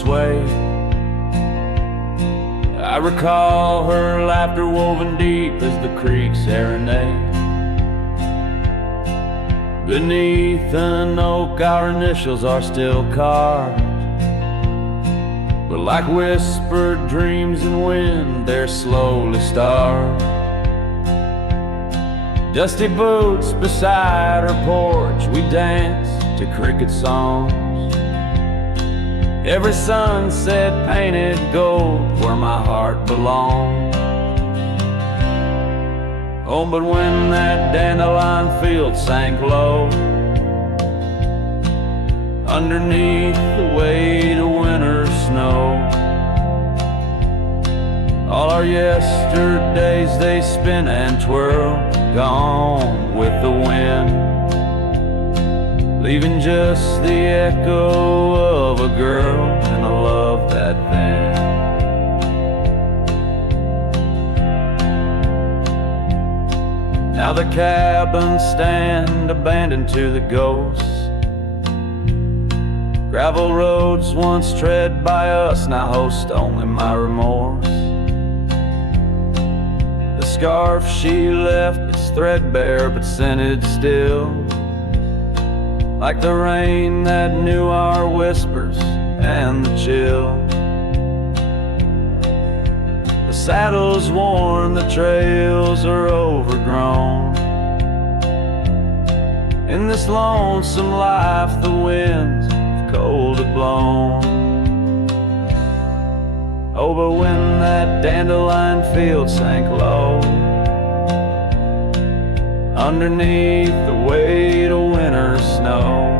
sway. I recall her laughter woven deep as the creek serenade. Beneath an oak our initials are still carved, but like whispered dreams in wind they're slowly starved. Dusty boots beside her porch, we dance to cricket songs. Every sunset painted gold where my heart belongs. Oh, but when that dandelion field sank low, underneath the weight of winter snow, all our yesterdays they spin and twirl, gone with the wind, leaving just the echo of a girl and a love that thin. Now the cabins stand abandoned to the ghosts. Gravel roads once tread by us now host only my remorse. The scarf she left, it's threadbare but scented still, like the rain that knew our whispers and the chill. The saddle's worn, the trails are overgrown. In this lonesome life the winds have cold have blown. Oh, but when that dandelion field sank low, underneath the weight of winter snow,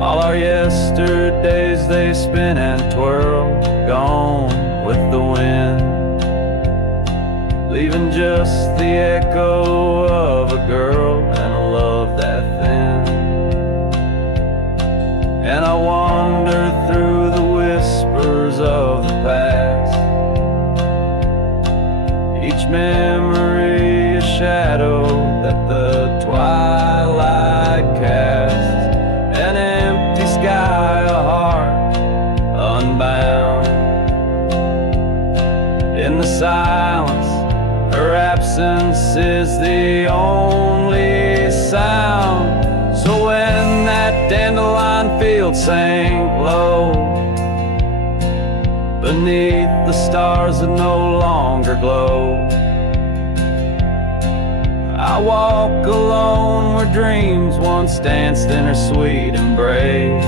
all our yesterdays they spin and twirl, gone with the wind, leaving just the echo of a girl and a love that thin. And I wander through the whispers of the past, each memory a shadow that the twilight casts, an empty sky, a heart unbound. In the silence, her absence is the only sound. So when that dandelion field sank low, beneath the stars that no longer glow, I walk alone where dreams once danced in her sweet embrace,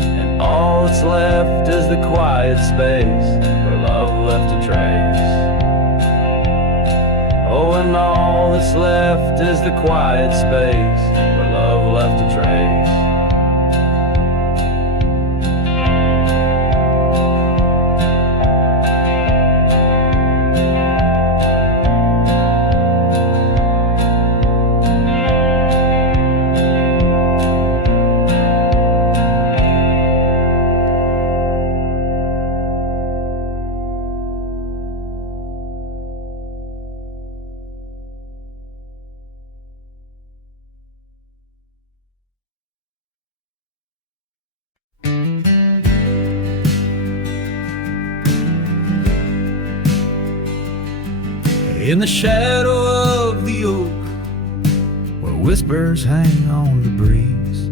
and all that's left is the quiet space where love left a trace. Oh, and all that's left is the quiet space where love left a trace. In the shadow of the oak, where whispers hang on the breeze,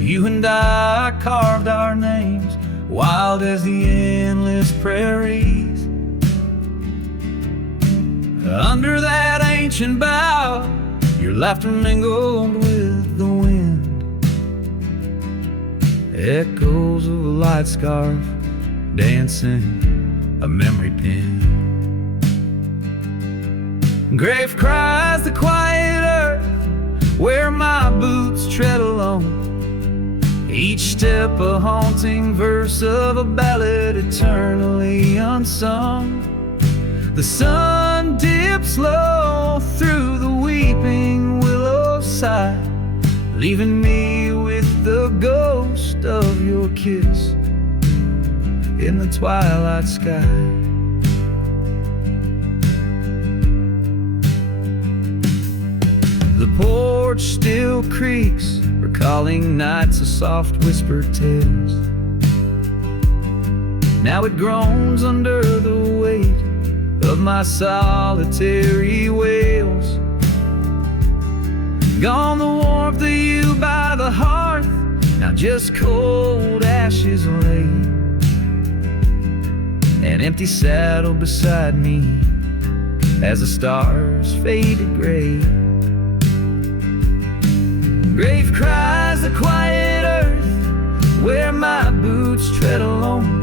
you and I carved our names, wild as the endless prairies. Under that ancient bough, your laughter mingled with the wind, echoes of a light scarf dancing a memory pin. Grave cries the quiet earth where my boots tread alone, each step a haunting verse of a ballad eternally unsung. The sun dips low through the weeping willow side, leaving me with the ghost of your kiss in the twilight sky. The porch still creaks, recalling nights of soft whispered tales. Now it groans under the weight of my solitary wails. Gone the warmth of you by the hearth, now just cold ashes lay. An empty saddle beside me as the stars faded gray. Grave cries the quiet earth where my boots tread alone.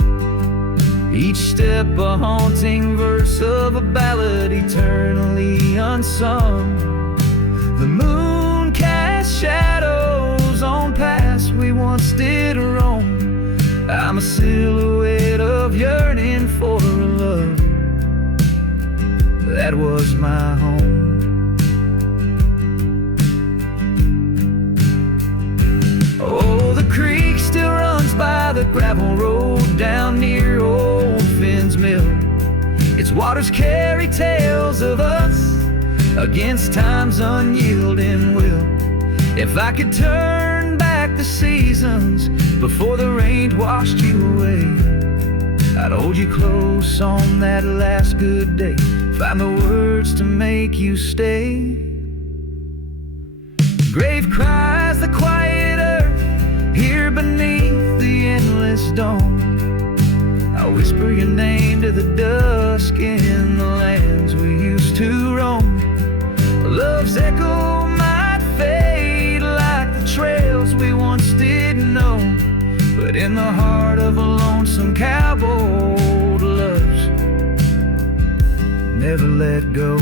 Each step a haunting verse of a ballad eternally unsung. The moon casts shadows on paths we once did roam. I'm a silhouette of yearning for a love that was my home. Oh, the creek still runs by the gravel road down near old Finn's mill. Its waters carry tales of us against time's unyielding will. If I could turn back the seasons before the rain washed you away, I'd hold you close on that last good day, find the words to make you stay. Grave cries the quiet earth here beneath the endless dome. I whisper your name to the dusk in the lands we used to roam. Love's echo might fade like the trails we once did know, but in the heart of a lonesome cowboy, old loves never let go.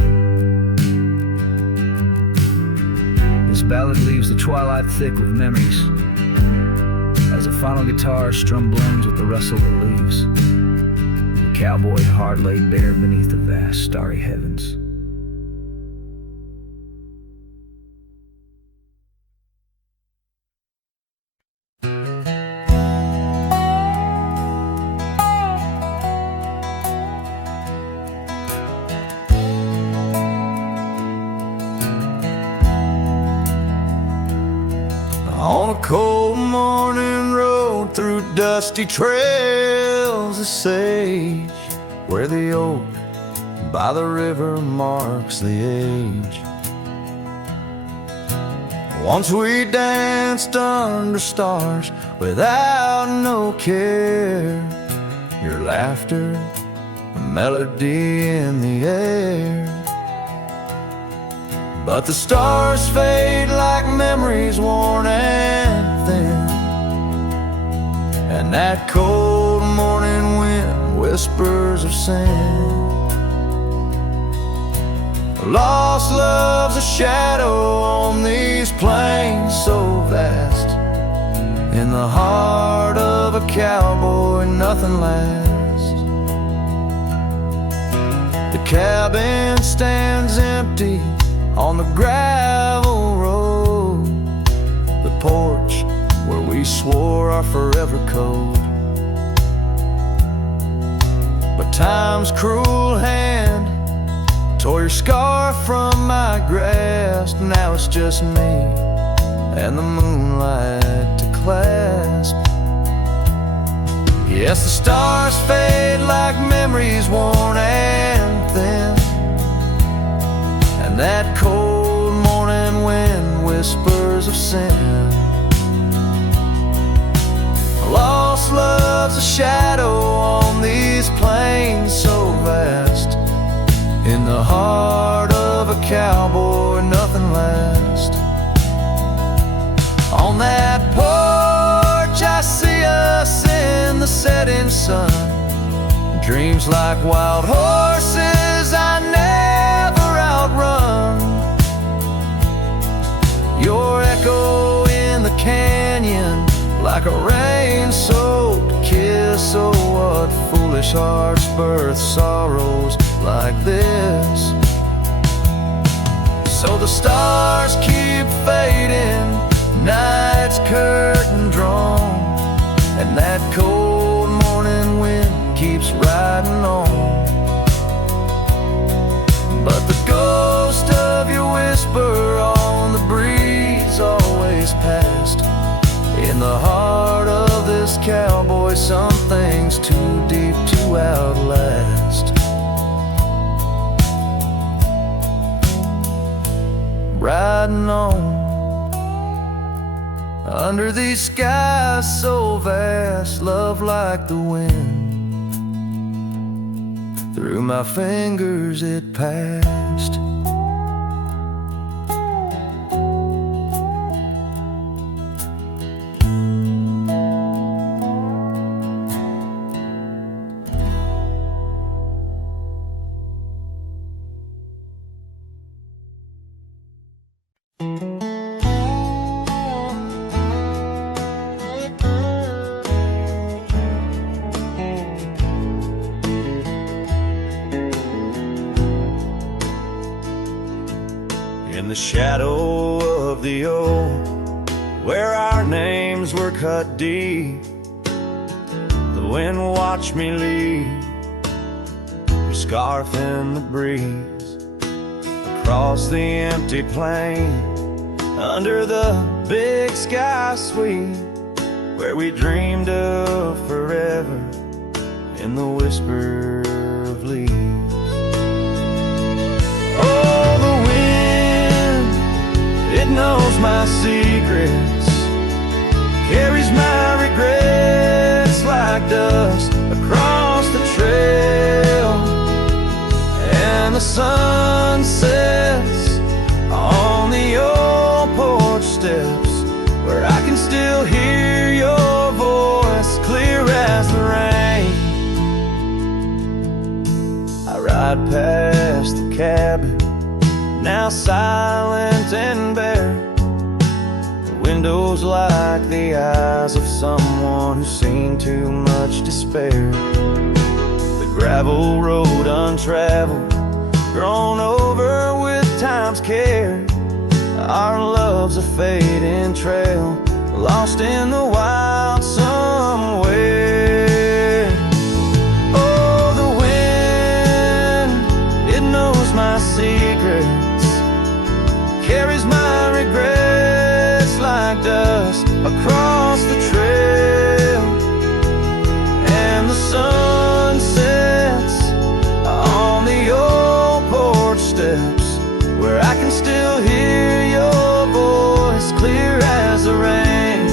This ballad leaves the twilight thick with memories as a final guitar strum blends with the rustle of leaves. The cowboy heart laid bare beneath the vast starry heavens. On a cold morning road through dusty trails of sage, where the oak by the river marks the age. Once we danced under stars without no care, your laughter, a melody in the air. But the stars fade like memories worn and thin, and that cold morning wind whispers of sin. Lost love's a shadow on these plains so vast. In the heart of a cowboy nothing lasts. The cabin stands empty on the gravel road, the porch where we swore our forever code. But time's cruel hand tore your scarf from my grasp. Now it's just me and the moonlight to clasp. Yes, the stars fade like memories worn and thin, and that cold morning wind whispers of sin. Lost love's a shadow on these plains so vast. In the heart of a cowboy nothing lasts. On that porch I see us in the setting sun. Dreams like wild horses I never outrun. Your echo in the canyon like a rain-soaked kiss. Oh, what foolish hearts birth sorrows like this. So the stars keep fading, night's curtain drawn, and that cold morning wind keeps riding on. But the ghost of your whisper on cowboy, some things too deep to outlast. Riding on under these skies so vast, love like the wind. Through my fingers it passed. In the shadow of the old, where our names were cut deep, the wind watched me leave, your scarf in the breeze, across the empty plain, under the big sky sweep, where we dreamed of forever in the whisper of leaves. It knows my secrets, carries my regrets like dust across the trail, and the sun sets on the old porch steps, where I can still hear your voice clear as the rain. I ride past the cabin, now silent and bare, the windows like the eyes of someone who's seen too much despair. The gravel road untraveled, grown over with time's care, our love's a fading trail, lost in the wild somewhere. Oh, the wind, it knows my secrets, carries my regrets like dust across the trail, and the sun sets on the old porch steps, where I can still hear your voice clear as the rain.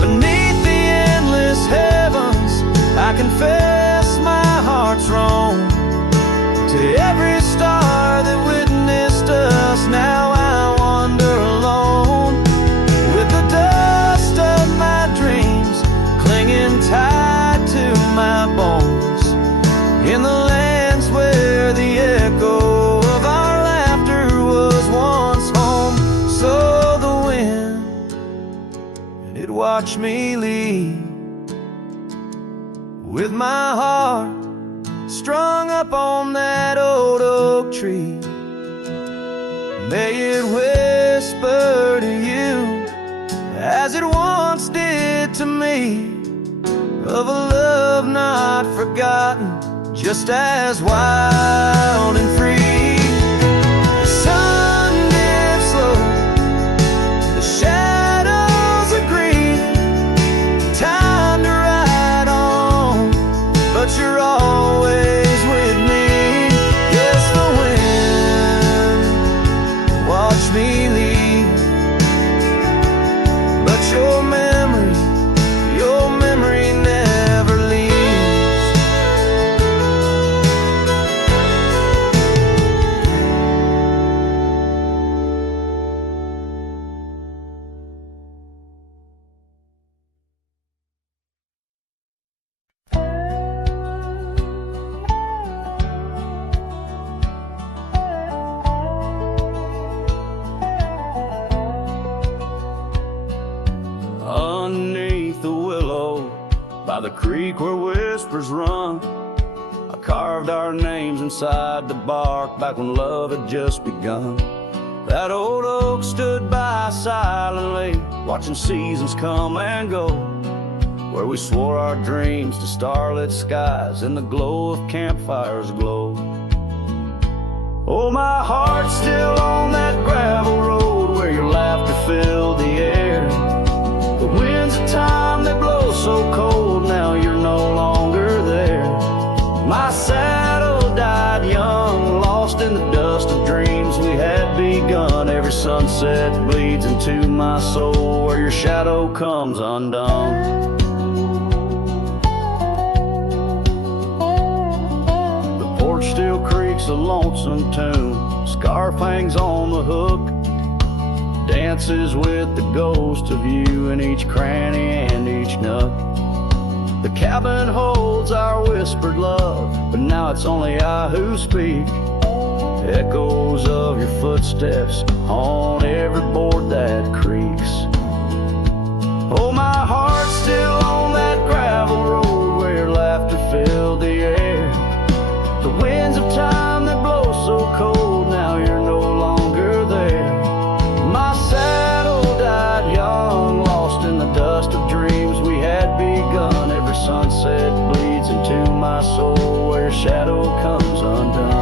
Beneath the endless heavens, I confess my heart's wrong to every star that witnessed us. Now I wander alone, with the dust of my dreams clinging tight to my bones, in the lands where the echo of our laughter was once home. So the wind, it watched me leave, with my heart strung up on that old oak tree. May it whisper to you, as it once did to me, of a love not forgotten, just as wild and free. The sun dips low, the shadows are green, time to ride on, but you're always with me. Yes, the wind watched me leave, but your memory never leaves. Underneath the willow, by the creek where whispers run, I carved our names inside the bark back when love had just begun. That old oak stood by silently, watching seasons come and go, where we swore our dreams to starlit skies and the glow of campfires glowed. Oh, my heart's still on that gravel road where your laughter filled the air. The wind sunset bleeds into my soul, where your shadow comes undone. The porch still creaks a lonesome tune, scarf hangs on the hook, dances with the ghost of you in each cranny and each nook. The cabin holds our whispered love, but now it's only I who speak. Echoes of your footsteps on every board that creaks. Oh, my heart's still on that gravel road where your laughter filled the air. The winds of time that blow so cold, now you're no longer there. My saddle died young, lost in the dust of dreams we had begun. Every sunset bleeds into my soul, where your shadow comes undone.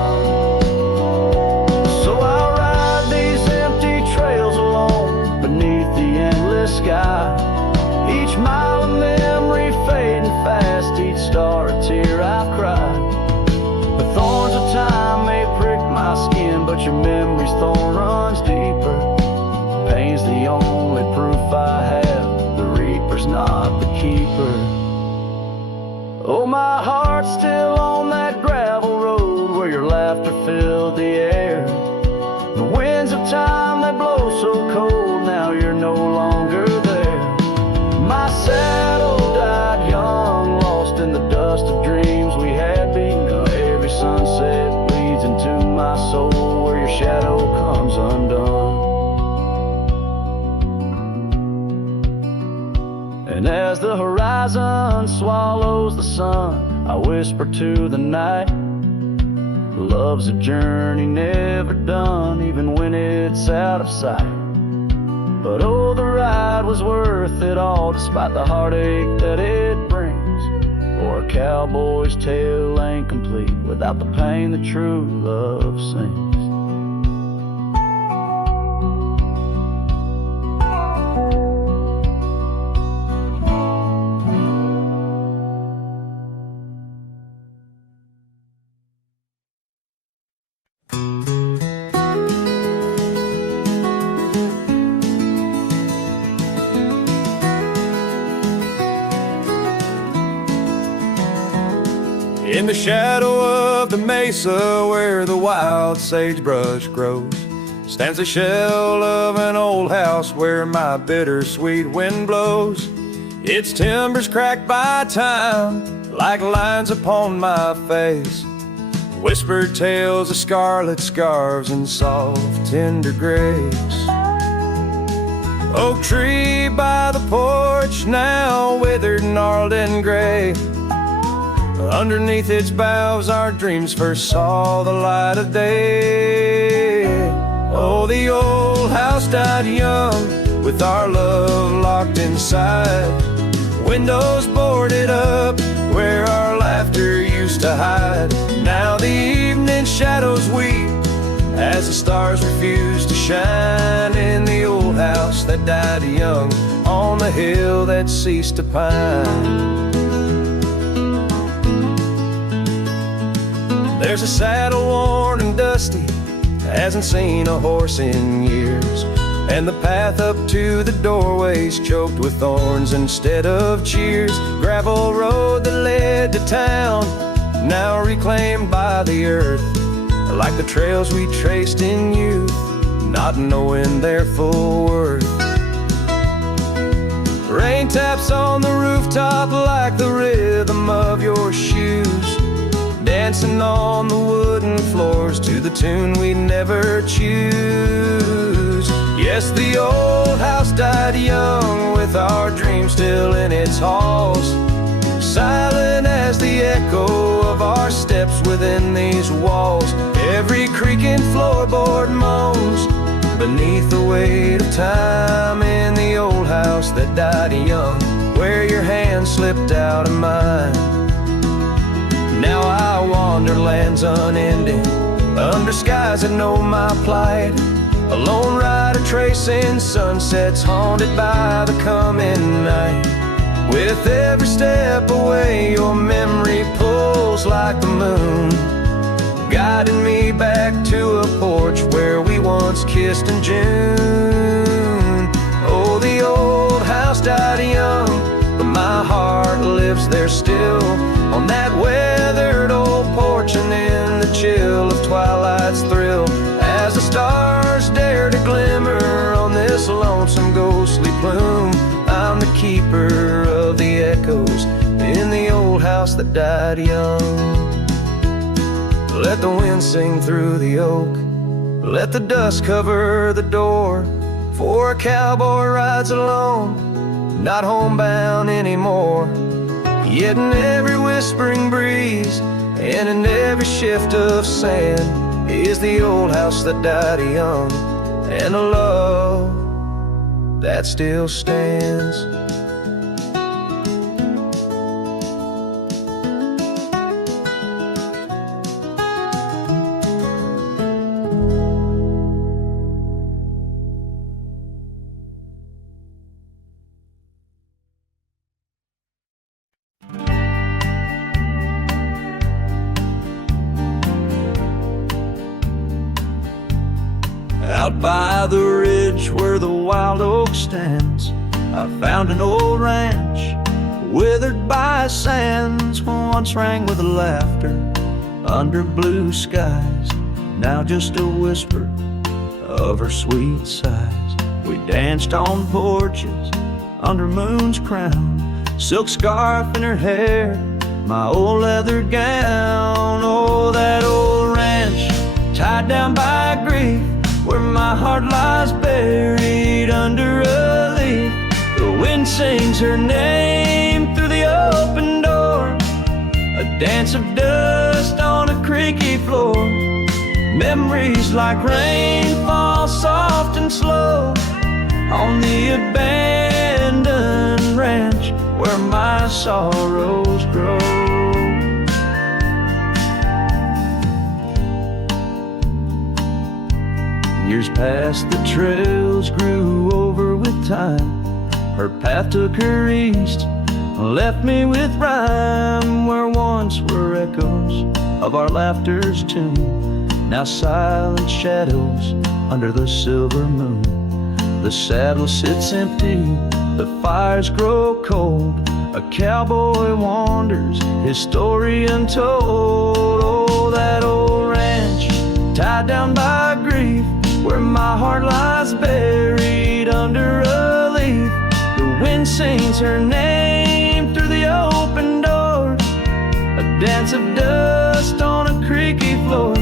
Sky. Each mile of memory fading fast, each star a tear I've cried. The thorns of time may prick my skin, but your memory's thorn runs deeper. Pain's the only proof I have, the reaper's not the keeper. Oh, my heart's still on that gravel road where your laughter filled the air. The winds of time that blow so cold, now you're no longer there. My saddle died young, lost in the dust of dreams we had begun. Every sunset bleeds into my soul, where your shadow comes undone. And as the horizon swallows the sun, I whisper to the night, love's a journey never done, even when it's out of sight. But oh, the ride was worth it all, despite the heartache that it brings. For a cowboy's tale ain't complete without the pain that true love sings. In the shadow of the mesa where the wild sagebrush grows, stands the shell of an old house where my bittersweet wind blows. Its timbers cracked by time, like lines upon my face, whispered tales of scarlet scarves and soft tender grapes. Oak tree by the porch, now withered, gnarled and gray. Underneath its boughs our dreams first saw the light of day. Oh, the old house died young, with our love locked inside. Windows boarded up, where our laughter used to hide. Now the evening shadows weep, as the stars refuse to shine. In the old house that died young, on the hill that ceased to pine. There's a saddle worn and dusty, hasn't seen a horse in years, and the path up to the doorway's choked with thorns instead of cheers. Gravel road that led to town, now reclaimed by the earth, like the trails we traced in youth, not knowing their full worth. Rain taps on the rooftop like the rhythm of your shoes, dancing on the wooden floors to the tune we never choose. Yes, the old house died young, with our dreams still in its halls, silent as the echo of our steps within these walls. Every creaking floorboard moans beneath the weight of time. In the old house that died young, where your hand slipped out of mine. Now I wander lands unending, under skies that know my plight. A lone rider tracing sunsets, haunted by the coming night. With every step away, your memory pulls like the moon, guiding me back to a porch where we once kissed in June. Oh, the old house died young, but my heart lives there still, on that weathered old porch and in the chill of twilight's thrill, as the stars dare to glimmer on this lonesome ghostly plume. I'm the keeper of the echoes in the old house that died young. Let the wind sing through the oak, let the dust cover the door, for a cowboy rides alone, not homebound anymore. Yet in every whispering breeze and in every shift of sand is the old house that died young, and a love that still stands. Out by the ridge where the wild oak stands, I found an old ranch, withered by sands, once rang with laughter under blue skies, now just a whisper of her sweet sighs. We danced on porches under moon's crown, silk scarf in her hair, my old leather gown. Oh, that old ranch tied down by grief, where my heart lies buried under a leaf. The wind sings her name through the open door, a dance of dust on a creaky floor. Memories like rain fall soft and slow on the abandoned ranch where my sorrows grow. Years passed, the trails grew over with time. Her path took her east, left me with rhyme, where once were echoes of our laughter's tune, now silent shadows under the silver moon. The saddle sits empty, the fires grow cold, a cowboy wanders, his story untold. Oh, that old ranch tied down by grief, where my heart lies buried under a leaf. The wind sings her name through the open door, a dance of dust on a creaky floor.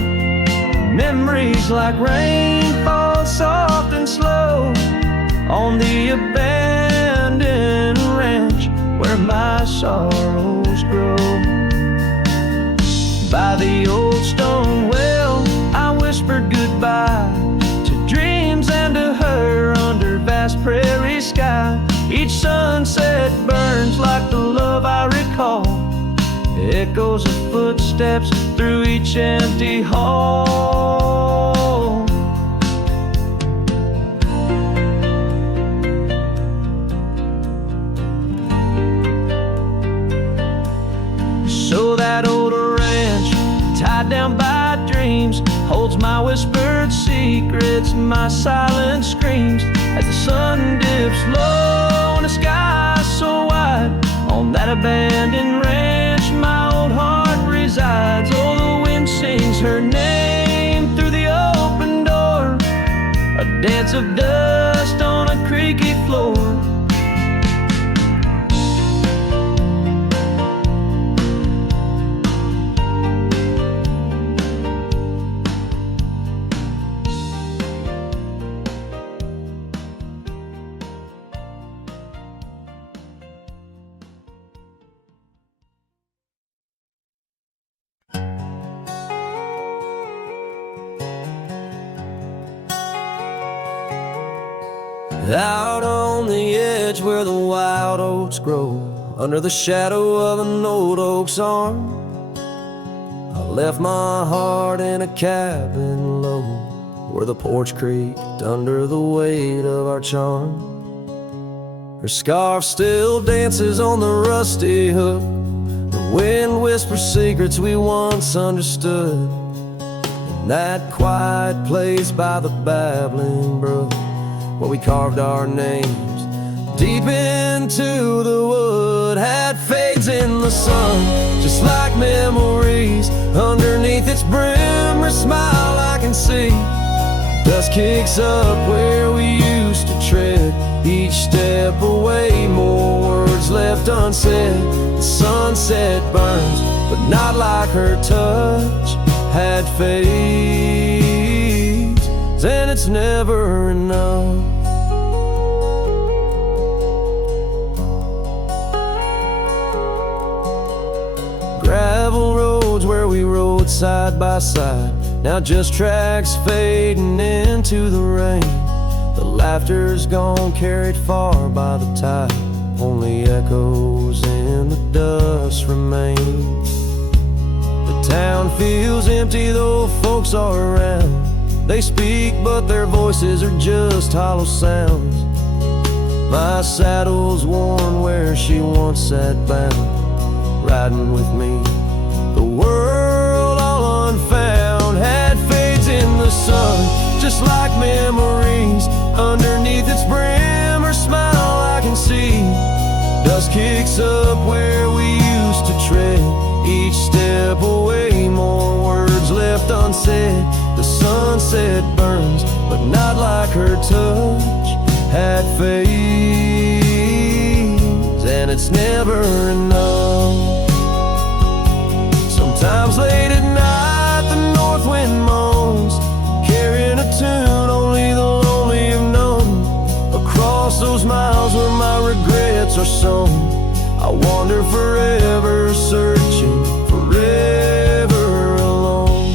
Memories like rain fall soft and slow on the abandoned ranch where my sorrows grow. By the old stone well, I whispered goodbye to dreams and to her under vast prairie sky. Each sunset burns like the love I recall, echoes of footsteps through each empty hall. So that old ranch tied down by dreams holds my whispered secrets, my silent screams, as the sun dips low in a sky so wide. On that abandoned ranch my old heart resides. Oh, the wind sings her name through the open door, a dance of dust on a creaky floor. Out on the edge where the wild oats grow, under the shadow of an old oak's arm, I left my heart in a cabin low, where the porch creaked under the weight of our charm. Her scarf still dances on the rusty hook, the wind whispers secrets we once understood. That quiet place by the babbling brook, where we carved our names deep into the wood, had fades in the sun, just like memories. Underneath its brim or smile I can see. Dust kicks up where we used to tread, each step away, more words left unsaid. The sunset burns, but not like her touch had fades, and it's never enough. Gravel roads where we rode side by side, now just tracks fading into the rain. The laughter's gone, carried far by the tide, only echoes in the dust remain. The town feels empty though folks are around. They speak but their voices are just hollow sounds. My saddle's worn where she once sat bound, riding with me, the world all unfound. Had fades in the sun, just like memories. Underneath its brim or smile I can see. Dust kicks up where we used to tread, each step away, more words left unsaid. The sunset burns, but not like her touch had fades, and it's never enough. Sometimes late at night the north wind moans, carrying a tune only the lonely have known. Across those miles where my regrets are sown, I wander forever, searching, forever alone.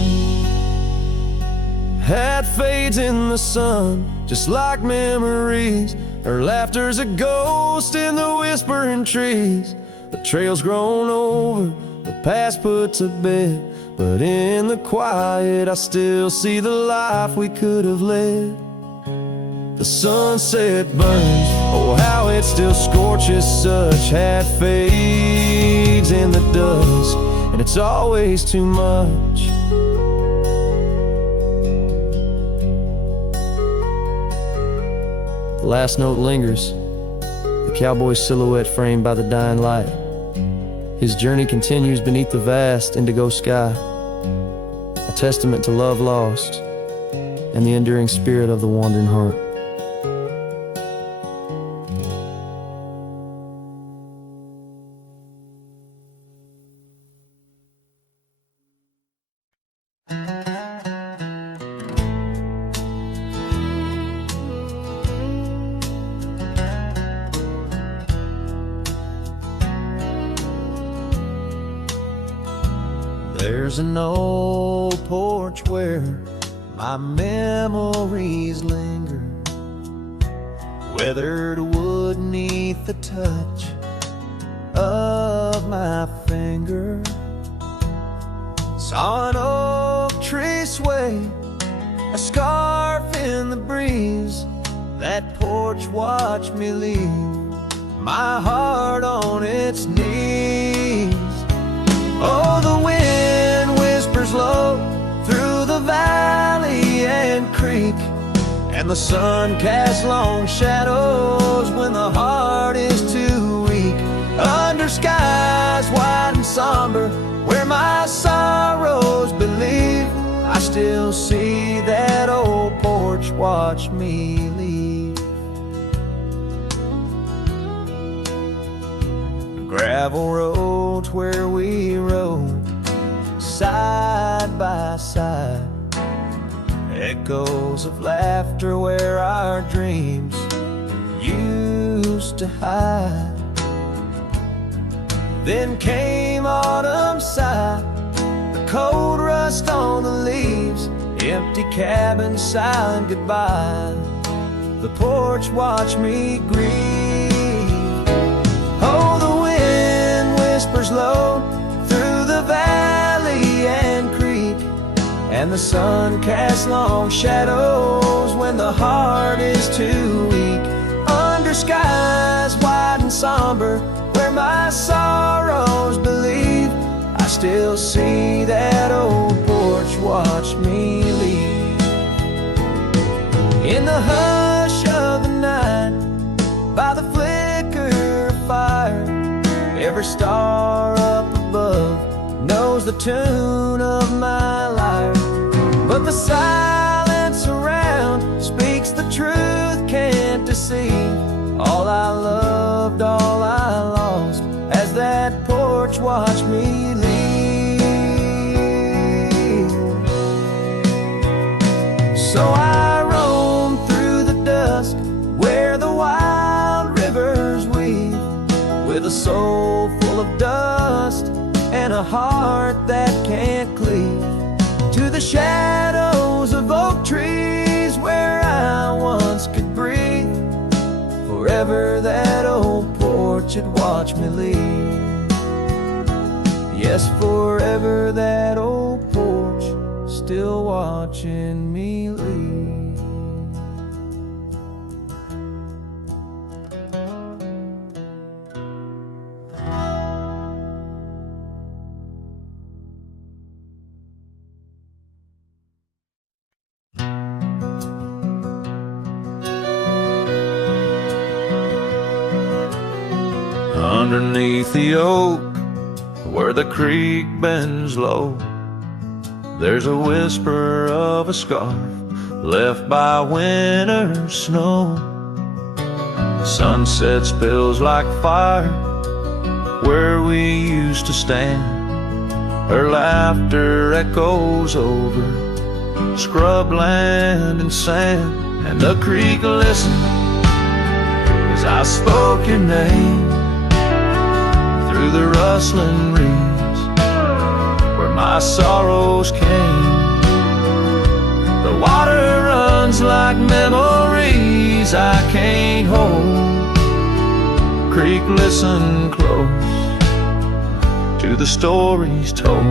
Had fades in the sun, just like memories. Her laughter's a ghost in the whispering trees. The trail's grown over, the past put to bed, but in the quiet I still see the life we could have led. The sunset burns, oh how it still scorches such. Had fades in the dust, and it's always too much. The last note lingers, the cowboy's silhouette framed by the dying light. His journey continues beneath the vast indigo sky, a testament to love lost and the enduring spirit of the wandering heart. There's an old porch where my memories linger, weathered wood neath the touch of my finger. Saw an oak tree sway, a scarf in the breeze. That porch watched me leave, my heart on its knees. Oh, the wind whispers low through the valley and creek, and the sun casts long shadows when the heart is too weak. Under skies wide and somber, where my sorrows believe, I still see that old porch watch me leave. Gravel roads where we rode side by side, echoes of laughter where our dreams used to hide. Then came autumn sigh, the cold rust on the leaves, empty cabin silent goodbye. The porch watched me grieve. Oh, the wind whispers low through the valley and creek, and the sun casts long shadows when the heart is too weak. Under skies wide and somber, where my sorrows believe, I still see that old porch watch me leave. In the hush of the night, by the flicker of fire, every star up above knows the tune of my lyre. But the silence around speaks the truth, can't deceive. All I loved, all I lost, as that porch watched me leave. So I roam through the dusk where the wild rivers weave, with a soul full of dust and a heart that can't cleave, to the shadows of oak trees where I once could breathe. Forever that old porch had watched me leave. Yes, forever that old porch still watching me leave. Underneath the oak, where the creek bends low, there's a whisper of a scarf left by winter snow. Sunset spills like fire where we used to stand. Her laughter echoes over scrubland and sand, and the creek listened as I spoke your name. Through the rustling reeds where my sorrows came, the water runs like memories I can't hold. Creek, listen close to the stories told.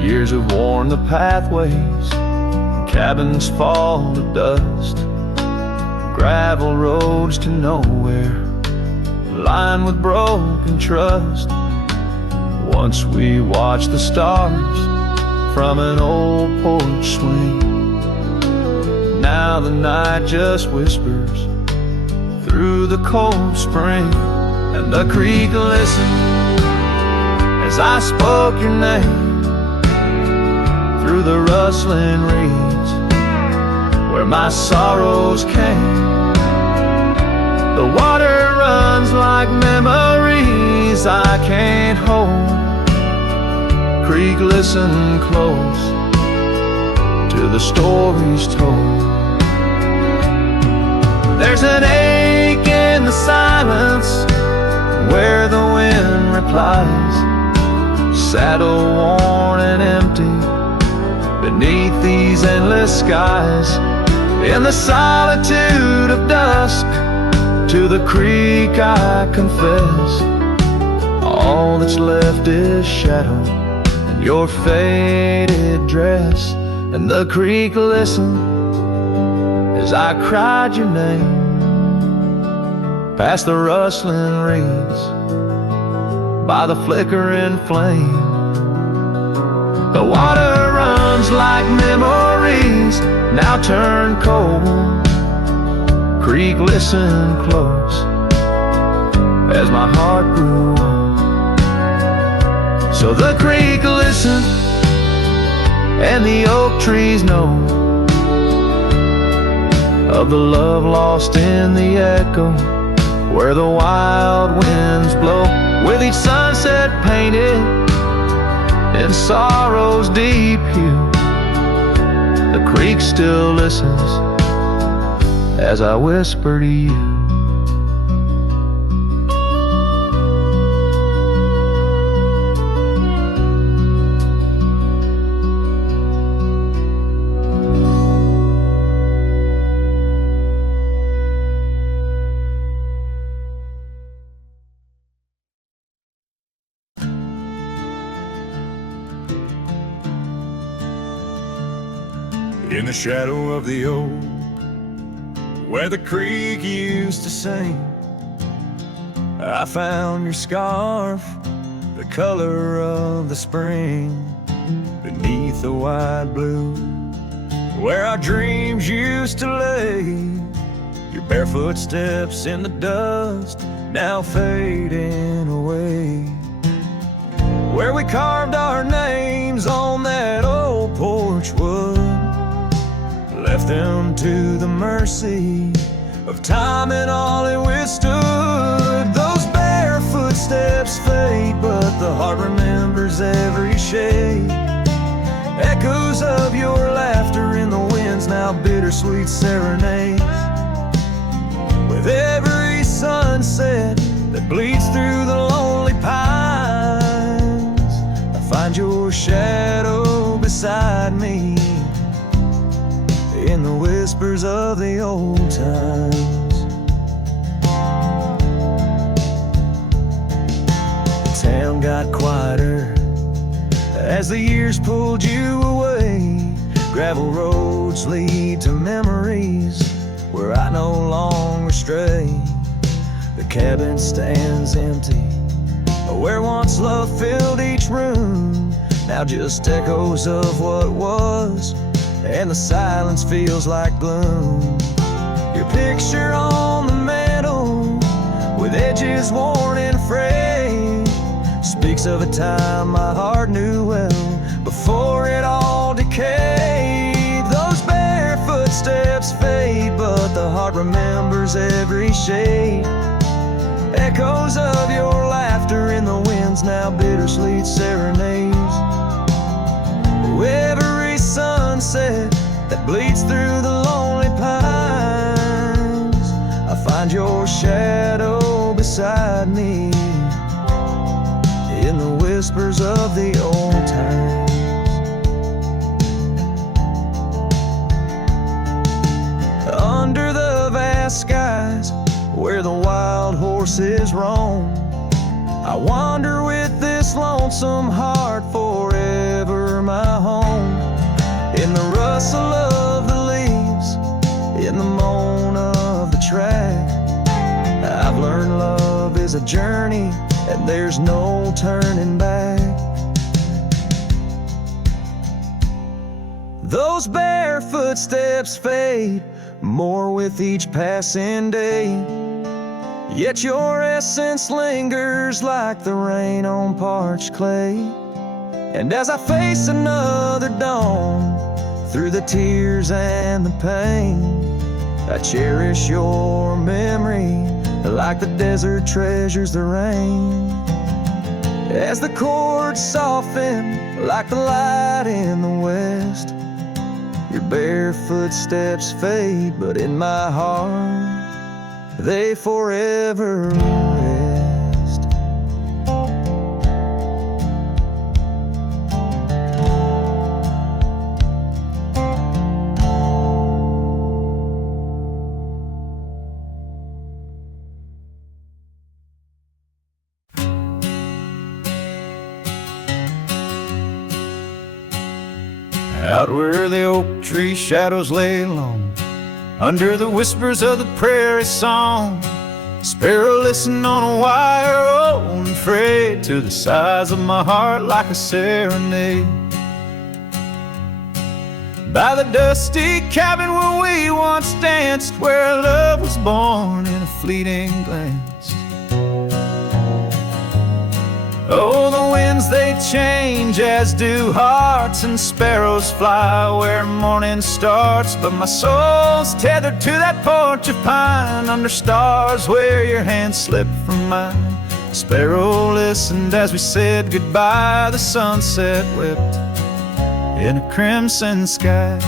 Years have worn the pathways, cabins fall to dust, gravel roads to nowhere, lined with broken trust. Once we watched the stars from an old porch swing. Now the night just whispers through the cold spring, and the creek listened as I spoke your name. Through the rustling reeds where my sorrows came, the water runs like memories I can't hold. Creek, listen close to the stories told. There's an ache in the silence where the wind replies, saddle worn and empty beneath these endless skies. In the solitude of dusk, to the creek I confess, all that's left is shadow and your faded dress. And the creek listened as I cried your name, past the rustling reeds, by the flickering flame. The water runs like memories now turn cold. Creek, listen close as my heart grew old. So the creek listened and the oak trees know of the love lost in the echo where the wild winds blow. With each sunset painted in sorrow's deep hue, the creek still listens as I whisper to you. In the shadow of the oak, where the creek used to sing, I found your scarf, the color of the spring, beneath the wide blue, where our dreams used to lay. Your barefoot steps in the dust, now fading away. Where we carved our names on that old porch wood, left them to the mercy of time and all it withstood. Those bare footsteps fade, but the heart remembers every shade. Echoes of your laughter in the winds, now bittersweet serenades. With every sunset that bleeds through the lonely pines, I find your shadow beside me in the whispers of the old times. The town got quieter as the years pulled you away. Gravel roads lead to memories where I no longer stray. The cabin stands empty, where once love filled each room, now just echoes of what was, and the silence feels like gloom. Your picture on the mantle, with edges worn and frayed, speaks of a time my heart knew well, before it all decayed. Those bare footsteps fade, but the heart remembers every shade. Echoes of your laughter in the winds, now bittersweet serenades. Every sunset that bleeds through the lonely pines, I find your shadow beside me in the whispers of the old times. Under the vast skies where the wild horses roam, I wander with this lonesome heart, forever my home. In the rustle of the leaves, in the moan of the track, I've learned love is a journey and there's no turning back. Those bare footsteps fade more with each passing day, yet your essence lingers like the rain on parched clay. And as I face another dawn, through the tears and the pain, I cherish your memory like the desert treasures the rain. As the chords soften like the light in the west, your bare footsteps fade, but in my heart they forever rest. Out where the oak tree shadows lay long, under the whispers of the prairie song, sparrow listen on a wire, old and frayed, to the size of my heart like a serenade. By the dusty cabin where we once danced, where love was born in a fleeting glance. Oh, the winds they change, as do hearts, and sparrows fly where morning starts. But my soul's tethered to that porch of pine, under stars where your hand slipped from mine. Sparrow listened as we said goodbye, the sunset whipped in a crimson sky.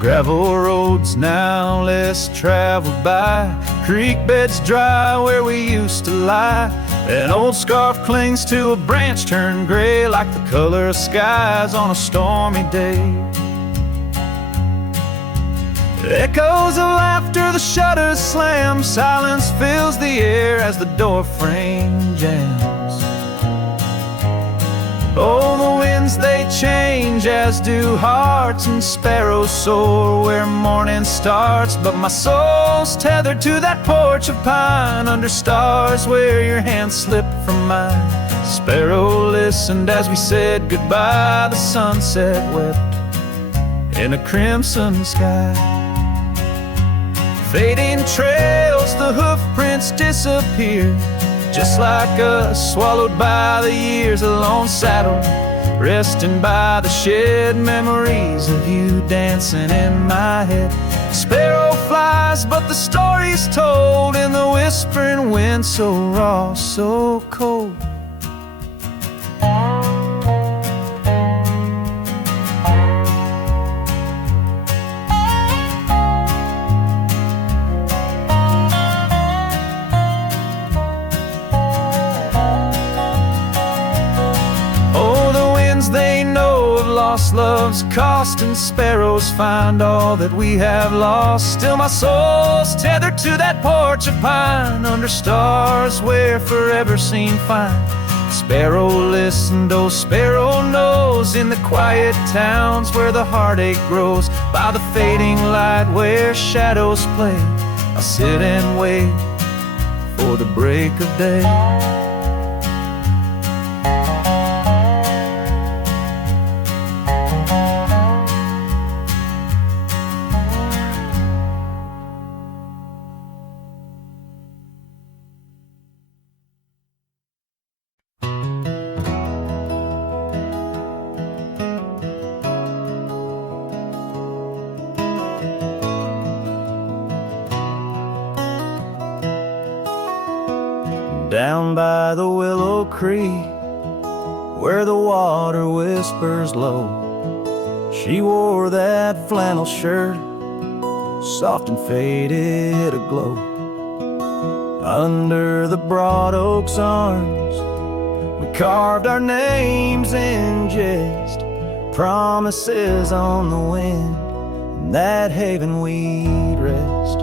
Gravel roads now less traveled by, creek beds dry where we used to lie. An old scarf clings to a branch turned gray, like the color of skies on a stormy day. Echoes of laughter, the shutters slam, silence fills the air as the door frame jams. Oh, the wind winds they change, as do hearts, and sparrows soar where morning starts. But my soul's tethered to that porch of pine, under stars where your hand slipped from mine. Sparrow listened as we said goodbye. The sunset wept in a crimson sky. Fading trails, the hoof prints disappear, just like us, swallowed by the years. A lone saddle, resting by the shed, memories of you dancing in my head. Sparrow flies, but the story's told in the whispering wind, so raw, so cold. They know of lost love's cost, and sparrows find all that we have lost. Still my soul's tethered to that porch of pine, under stars where forever seemed fine. Sparrow listened, oh sparrow knows, in the quiet towns where the heartache grows. By the fading light where shadows play, I'll sit and wait for the break of day. Down by the willow creek, where the water whispers low, she wore that flannel shirt, soft and faded aglow. Under the broad oak's arms, we carved our names in jest, promises on the wind, in that haven we'd rest.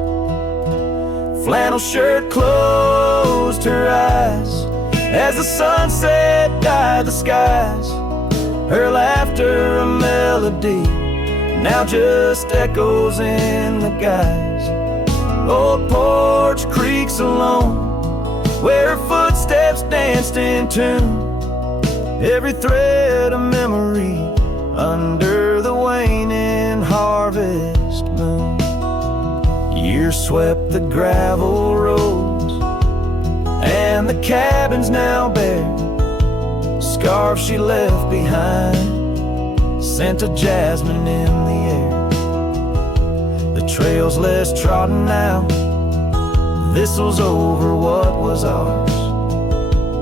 Flannel shirt closed her eyes as the sunset dyed the skies. Her laughter a melody, now just echoes in the guise. Old porch creaks alone, where her footsteps danced in tune. Every thread a memory, under the waning harvest moon. Years swept the gravel roads, and the cabin's now bare. Scarves she left behind, scent of jasmine in the air. The trail's less trodden now, thistle's over what was ours.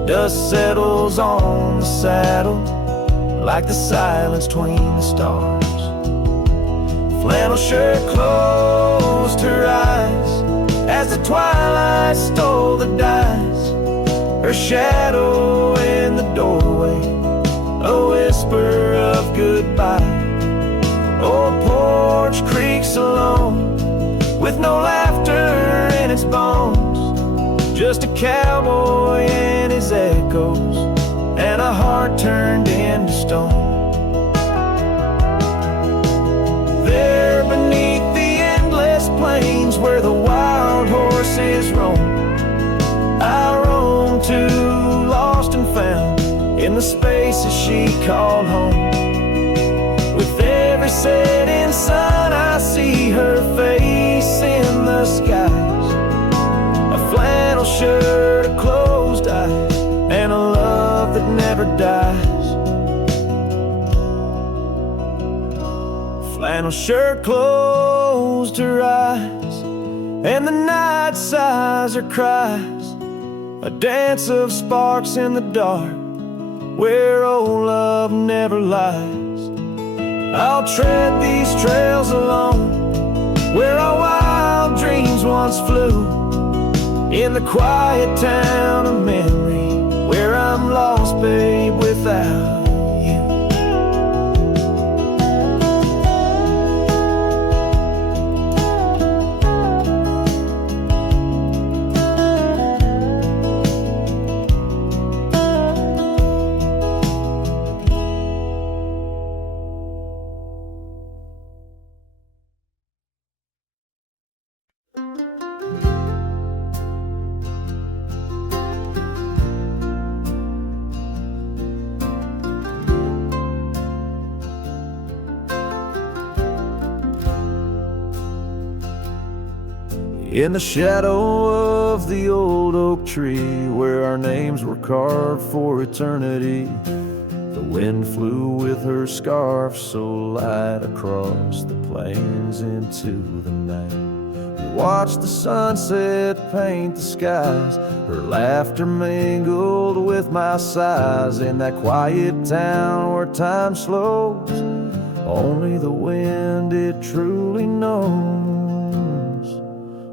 Dust settles on the saddle, like the silence between the stars. Flannel shirt closed her eyes as the twilight stole the dice. Her shadow in the doorway, a whisper of goodbye. Old porch creaks alone, with no laughter in its bones. Just a cowboy and his echoes, and a heart turned into stone. There beneath the endless plains, where the wild horses roam, I roam to, lost and found, in the spaces she called home. With every setting sun, I see her face in the skies. A flannel shirt, a closed eyes, and a love that never dies. Flannel shirt closed her eyes, and the night sighs her cries. A dance of sparks in the dark, where old love never lies. I'll tread these trails alone, where our wild dreams once flew. In the quiet town of memory, where I'm lost, babe, without you. In the shadow of the old oak tree, where our names were carved for eternity, the wind flew with her scarf so light across the plains into the night. We watched the sunset paint the skies, her laughter mingled with my sighs. In that quiet town where time slows, only the wind it truly knows.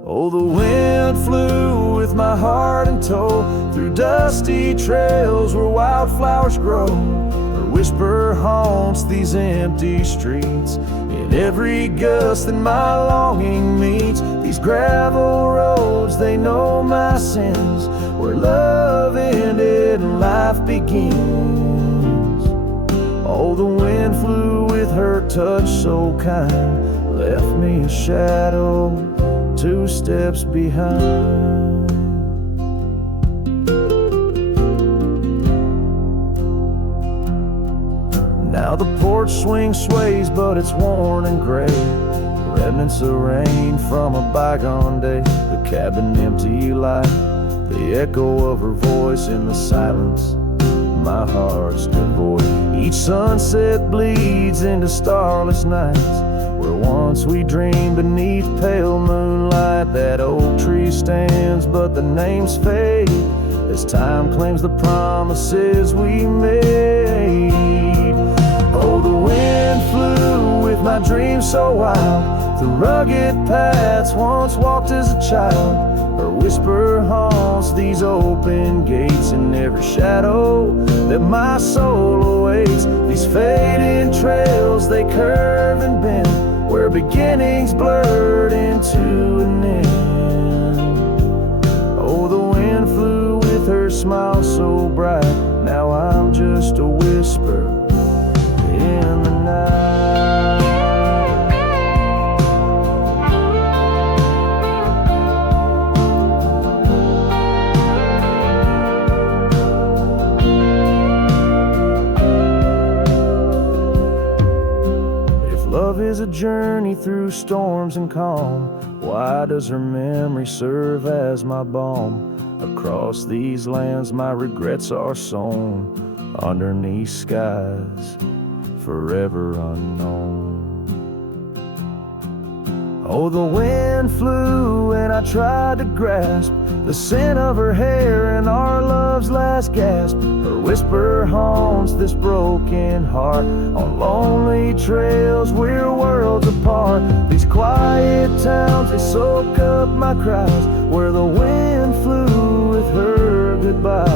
Oh, the wind flew with my heart in tow, through dusty trails where wildflowers grow. Her whisper haunts these empty streets, in every gust that my longing meets. These gravel roads, they know my sins, where love ended and life begins. Oh, the wind flew with her touch so kind, left me a shadow 2 steps behind. Now the porch swing sways, but it's worn and gray, remnants of rain from a bygone day. The cabin empty like the echo of her voice in the silence. My heart's devoid. Each sunset bleeds into starless nights, where once we dreamed beneath pale moonlight. That oak tree stands, but the names fade as time claims the promises we made. Oh, the wind flew with my dreams so wild, through rugged paths once walked as a child. Her whisper haunts these open gates, in every shadow that my soul awaits. These fading trails, they curve and bend, where beginnings blurred into an end. Oh, the wind flew with her smile so bright, now I'm just a whisper in the night. Love is a journey through storms and calm, why does her memory serve as my balm? Across these lands my regrets are sown, underneath skies forever unknown. Oh, the wind flew and I tried to grasp the scent of her hair and our love's last gasp. Her whisper haunts this broken heart, on lonely trails we're worlds apart. These quiet towns, they soak up my cries, where the wind flew with her goodbye.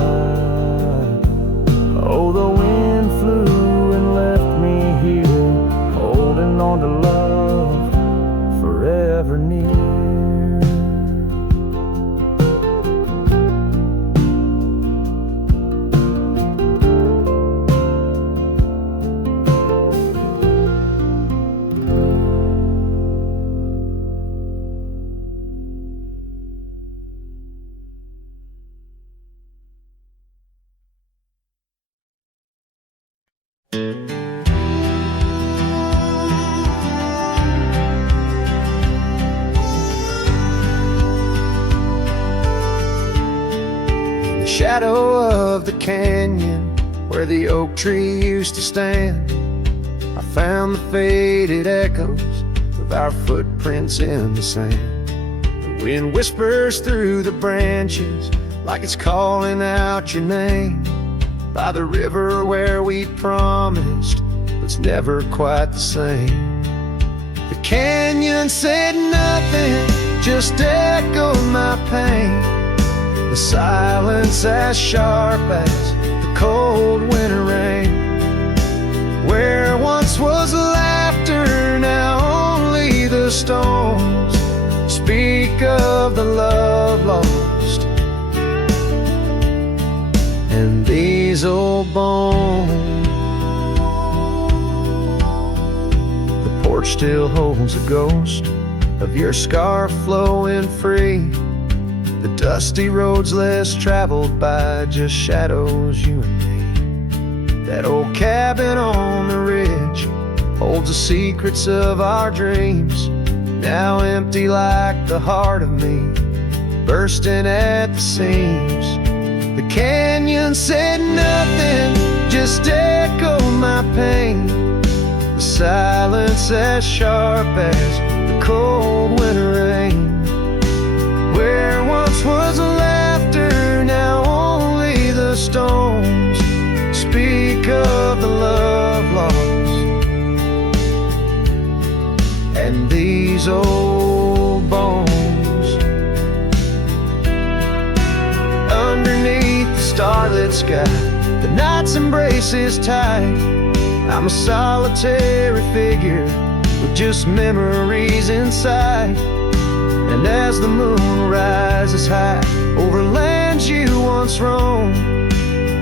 Oh, the wind flew and left me here, holding on to love forever near. Shadow of the canyon where the oak tree used to stand, I found the faded echoes of our footprints in the sand. The wind whispers through the branches like it's calling out your name, by the river where we promised was never quite the same. The canyon said nothing, just echoed my pain. The silence as sharp as the cold winter rain. Where once was laughter, now only the stones speak of the love lost, and these old bones. The porch still holds a ghost of your scarf flowing free. The dusty roads less traveled by, just shadows, you and me. That old cabin on the ridge holds the secrets of our dreams, now empty like the heart of me, bursting at the seams. The canyon said nothing, just echoed my pain. The silence as sharp as the cold winter rain. Where once was laughter, now only the stones speak of the love lost. And these old bones, underneath the starlit sky, the night's embrace is tight. I'm a solitary figure with just memories inside. And as the moon rises high over lands you once roamed,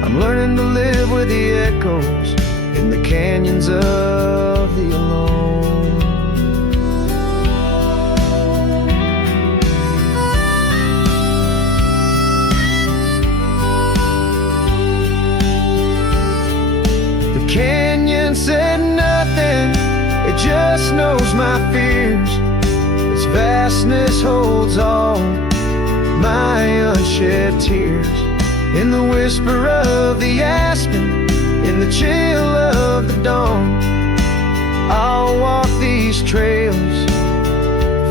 I'm learning to live with the echoes in the canyons of the alone. The canyon said nothing, it just knows my fears. Its vastness holds all my unshed tears. In the whisper of the aspen, in the chill of the dawn, I'll walk these trails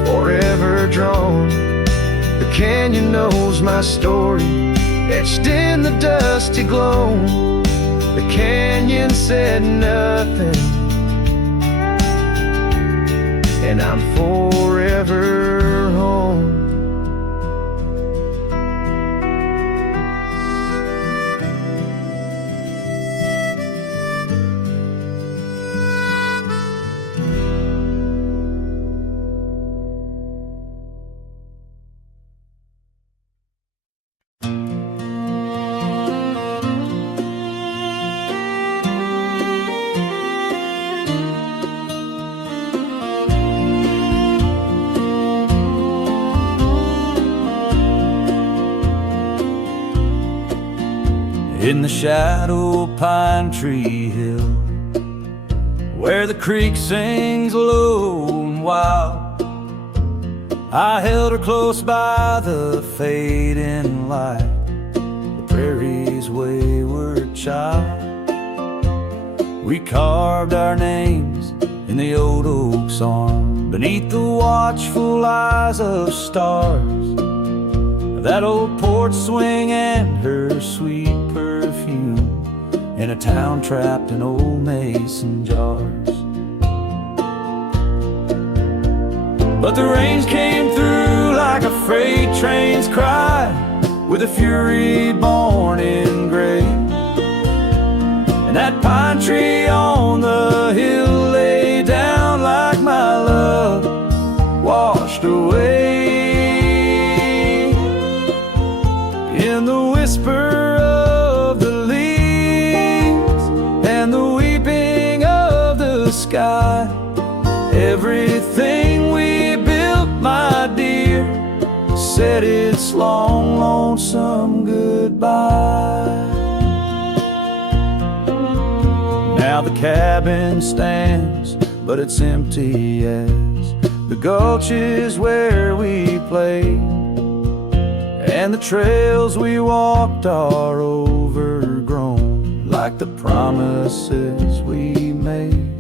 forever drawn. The canyon knows my story, etched in the dusty gloam. The canyon said nothing, and I'm forever home. In the shadow of Pine Tree Hill, where the creek sings low and wild, I held her close by the fading light, the prairie's wayward child. We carved our names in the old oak's arm, beneath the watchful eyes of stars, that old porch swing and her sweet perfume, in a town trapped in old mason jars. But the rains came through like a freight train's cry, with a fury born in gray. And that pine tree on the hill lay down like my love washed away. In the whisper of the leaves and the weeping of the sky, everything we built, my dear, said its long, lonesome goodbye. Now the cabin stands, but it's empty as the gulches where we played, and the trails we walked are overgrown, like the promises we made.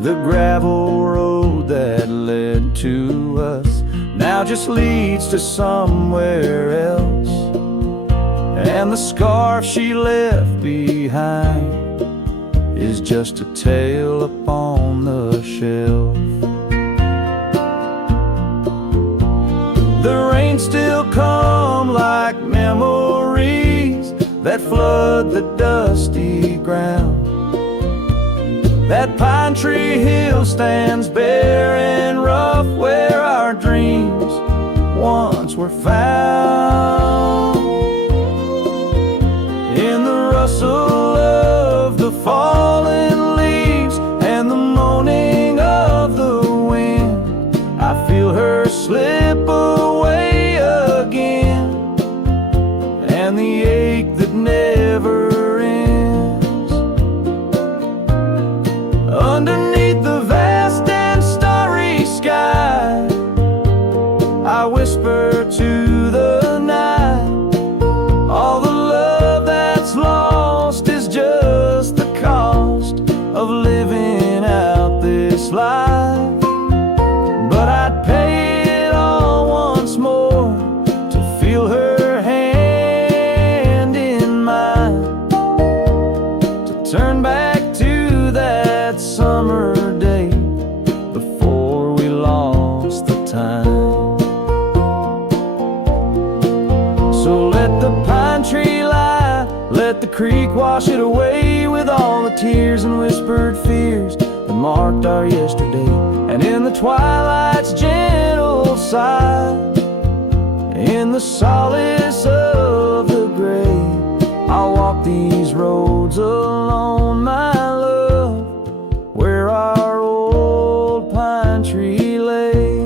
The gravel road that led to us now just leads to somewhere else, and the scarf she left behind is just a tale upon the shelf. The rains still come like memories that flood the dusty ground. That pine tree hill stands bare and rough, where our dreams once were found. In the rustle of the fallen leaves and the moaning of the wind, I feel her slip away again, and the ache that never ends. Underneath the vast and starry sky, Turn back to that summer day before we lost the time. So let the pine tree lie, let the creek wash it away with all the tears and whispered fears that marked our yesterday. And in the twilight's gentle sigh, in the solace of the gray, I'll walk these roads alone, my love, where our old pine tree lay.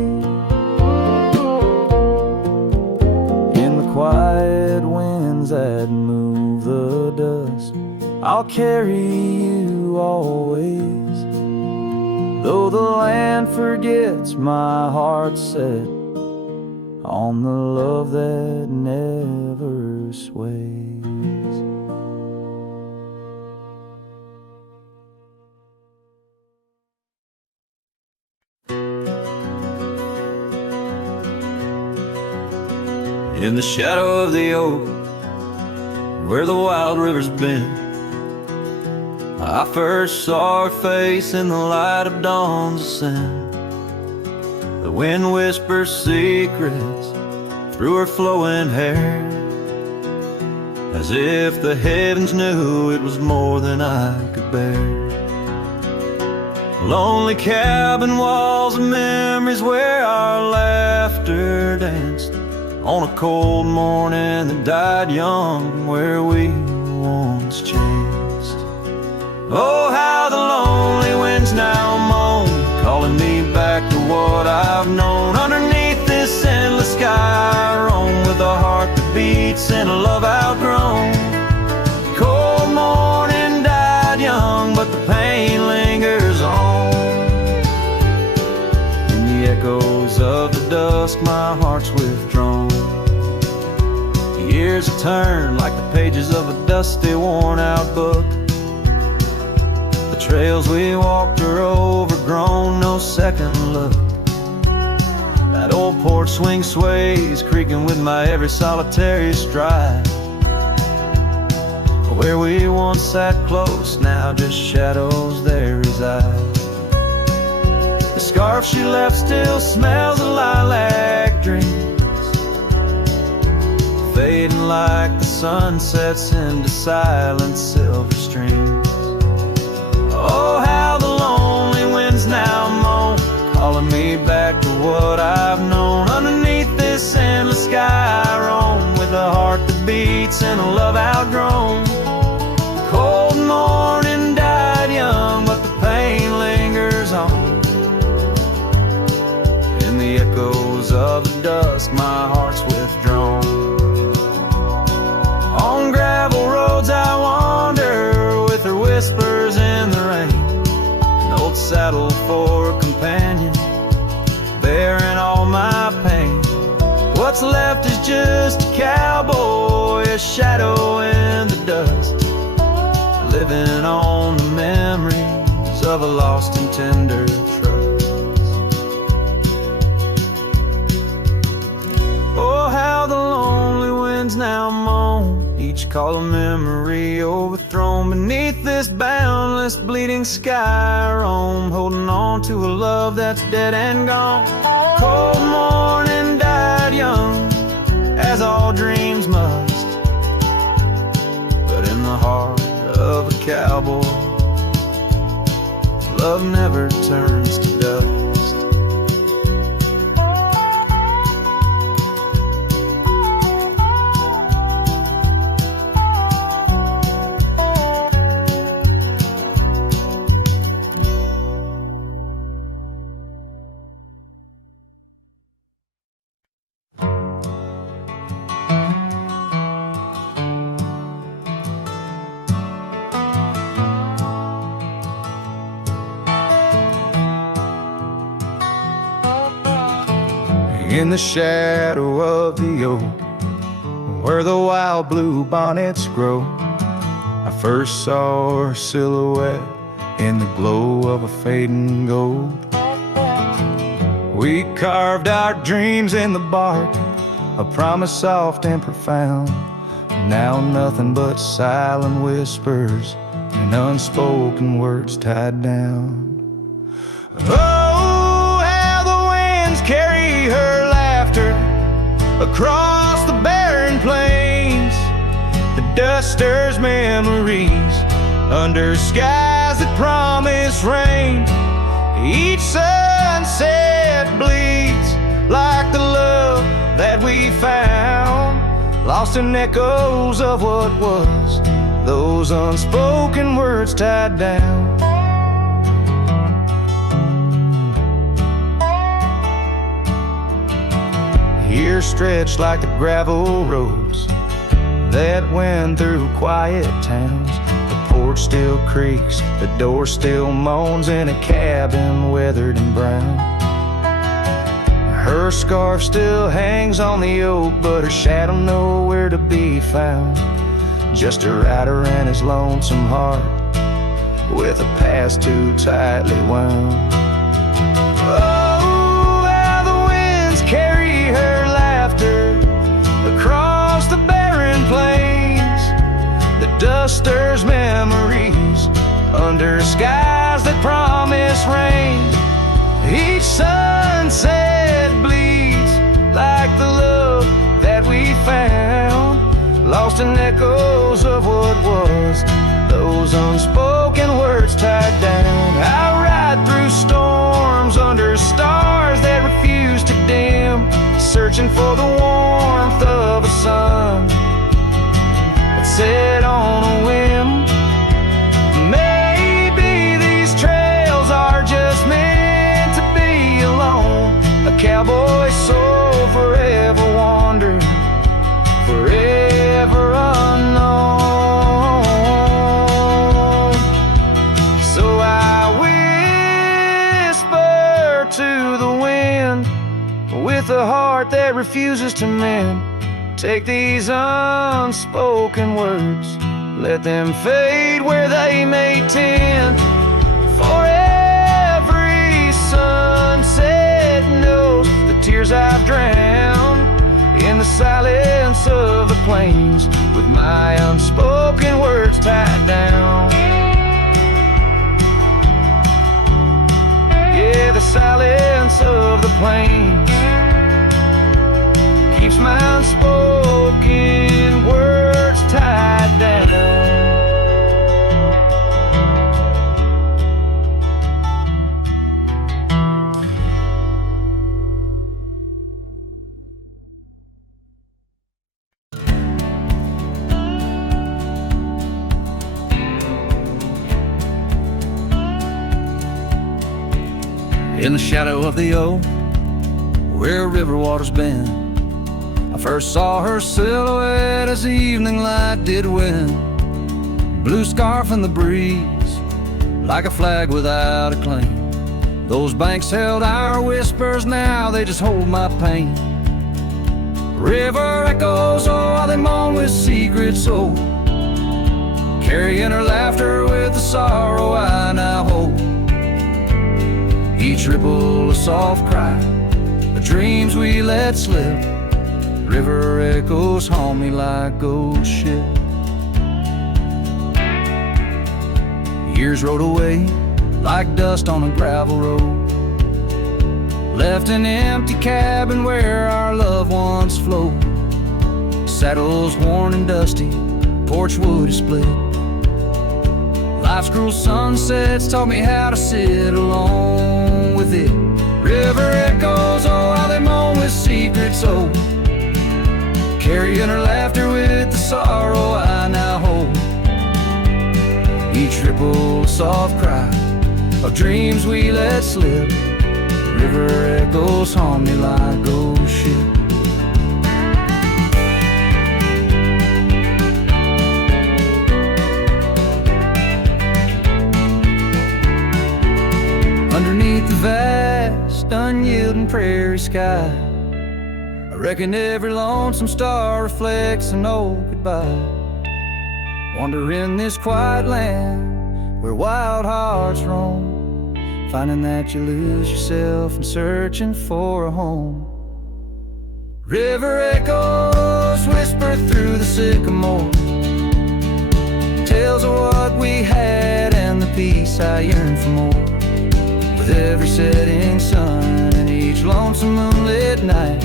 In the quiet winds that move the dust, I'll carry you always. Though the land forgets, my heart's set on the love that never sways. In the shadow of the oak, where the wild river's been, I first saw her face in the light of dawn's ascent. The wind whispers secrets through her flowing hair, as if the heavens knew it was more than I could bear. Lonely cabin walls and memories where our laughter danced on a cold morning that died young, where we once chanced. Oh, how the lonely winds now moan, calling me back to what I've known. Underneath this endless sky I roam, with a heart that beats and a love outgrown. Cold morning died young, but the pain lingers on. In the echoes of the dusk my heart's withdrawn. The years have turned like the pages of a dusty, worn-out book. The trails we walked are overgrown, no second look. That old porch swing sways, creaking with my every solitary stride. Where we once sat close, now just shadows there reside. The scarf she left still smells of lilac dreams, fading like the sun sets into silent silver streams. Oh, how the lonely winds now moan, calling me back to what I've known. Underneath this endless sky I roam, with a heart that beats and a love outgrown. Cold morning died young, but the pain lingers on. In the echoes of the dusk my heart's withdrawn. On gravel roads I wander, with her whispers in the rain. An old saddle for a companion, bearing all my pain. What's left is just a cowboy, a shadow in the dust, living on the memories of a lost and tender trust. Oh, how the lonely winds now moan, each call a memory overthrown. Beneath this boundless bleeding sky I roam, holding on to a love that's dead and gone. Cold morning died young, as all dreams must, but in the heart of a cowboy, love never turns to dust. In the shadow of the oak, where the wild blue bonnets grow, I first saw her silhouette in the glow of a fading gold. We carved our dreams in the bark, a promise soft and profound. Now nothing but silent whispers and unspoken words tied down. Oh, how the winds carry her laughter across the barren plains. The dust stirs memories under skies that promise rain. Each sunset bleeds like the love that we found, lost in echoes of what was, those unspoken words tied down. Here stretched like the gravel roads that went through quiet towns. The porch still creaks, the door still moans in a cabin weathered and brown. Her scarf still hangs on the oak, but her shadow nowhere to be found. Just a rider and his lonesome heart, with a past too tightly wound. Oh, how the winds carry her laughter across the barren plains. The dust stirs memories under skies that promise rain. Each sunset bleeds like the love that we found, lost in echoes of what was, those unspoken words tied down. I ride through storms under stars that refuse to dim, searching for the warmth of a sun that set on a whim. Maybe these trails are just meant to be alone. A cowboy's soul forever wandered, forever unknown. So I whisper to the wind with a heart that refuses to mend. Take these unspoken words, let them fade where they may tend. For every sunset knows the tears I've drowned in the silence of the plains, with my unspoken words tied down. Yeah, the silence of the plains keeps my unspoken words tied down. In the shadow of the oak, where river water's been, I first saw her silhouette as the evening light did win. Blue scarf in the breeze, like a flag without a claim. Those banks held our whispers, now they just hold my pain. River echoes, oh, how they moan with secrets old, carrying her laughter with the sorrow I now hold. Each ripple a soft cry, the dreams we let slip. River echoes haunt me like ghost ship. Years rode away like dust on a gravel road, left an empty cabin where our loved ones float. Saddles worn and dusty, porch wood is split. Life's cruel sunsets taught me how to sit alone with it. River echoes, oh, how they moan with secrets old, carrying her laughter with the sorrow I now hold. Each ripple a soft cry of dreams we let slip. River echoes haunt me like ghost ship. Underneath the vast, unyielding prairie sky, I reckon every lonesome star reflects an old goodbye. Wander in this quiet land where wild hearts roam, finding that you lose yourself and searching for a home. River echoes whisper through the sycamore, tales of what what we had and the peace I yearn for more. With every setting sun and each lonesome moonlit night,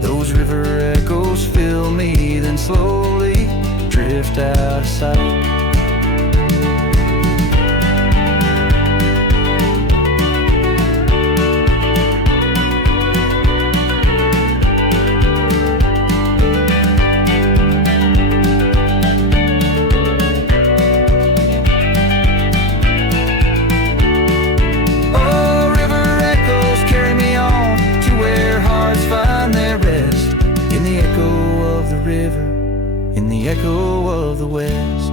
those river echoes fill me, then slowly drift out of sight. In the echo of the West.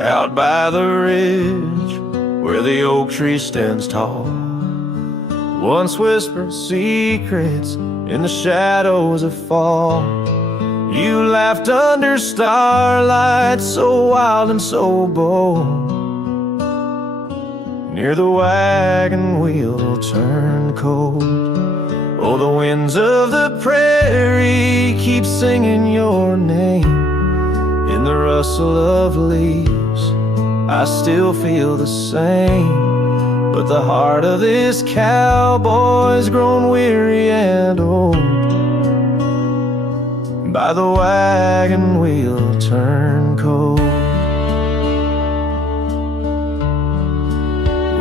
Out by the ridge where the oak tree stands tall, once whispered secrets in the shadows of fall. You laughed under starlight, so wild and so bold. Near the wagon wheel turned cold. Oh, the winds of the prairie keep singing your name. In the rustle of leaves, I still feel the same. But the heart of this cowboy's grown weary and old. By the wagon wheel turned cold.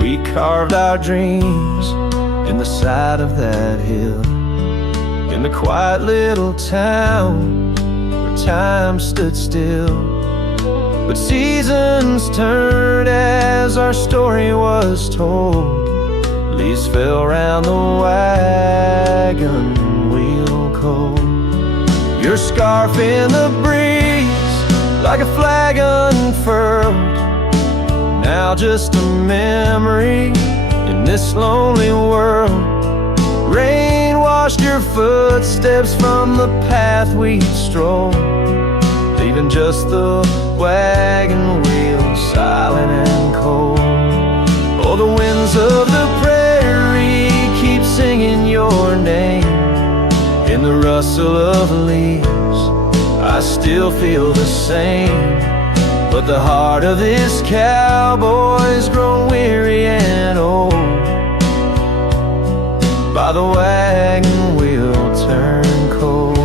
We carved our dreams in the side of that hill, in the quiet little town where time stood still. But seasons turned as our story was told. Leaves fell round the wagon wheel cold. Your scarf in the breeze, like a flag unfurled. Now just a memory in this lonely world. Rain washed your footsteps from the path we strolled, leaving just the wagon wheel silent and cold. Oh, the winds of the prairie keep singing your name. In the rustle of leaves, I still feel the same. But the heart of this cowboy's grown weary and old. By the wagon wheel turned cold.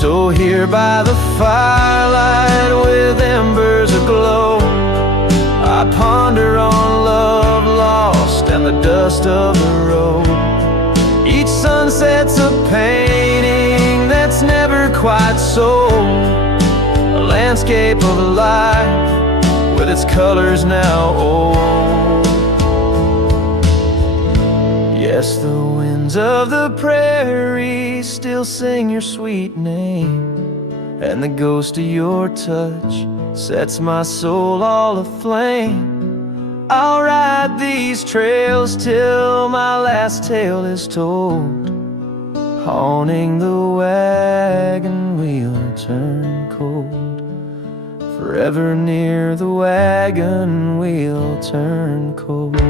So here by the firelight with embers aglow, I ponder on love lost and the dust of the road. Each sunset's a painting that's never quite sold, a landscape of life with its colors now old. Yes, the winds of the prairie still sing your sweet name, and the ghost of your touch sets my soul all aflame. I'll ride these trails till my last tale is told, haunting the wagon wheel turned cold. Forever near the wagon wheel turned cold.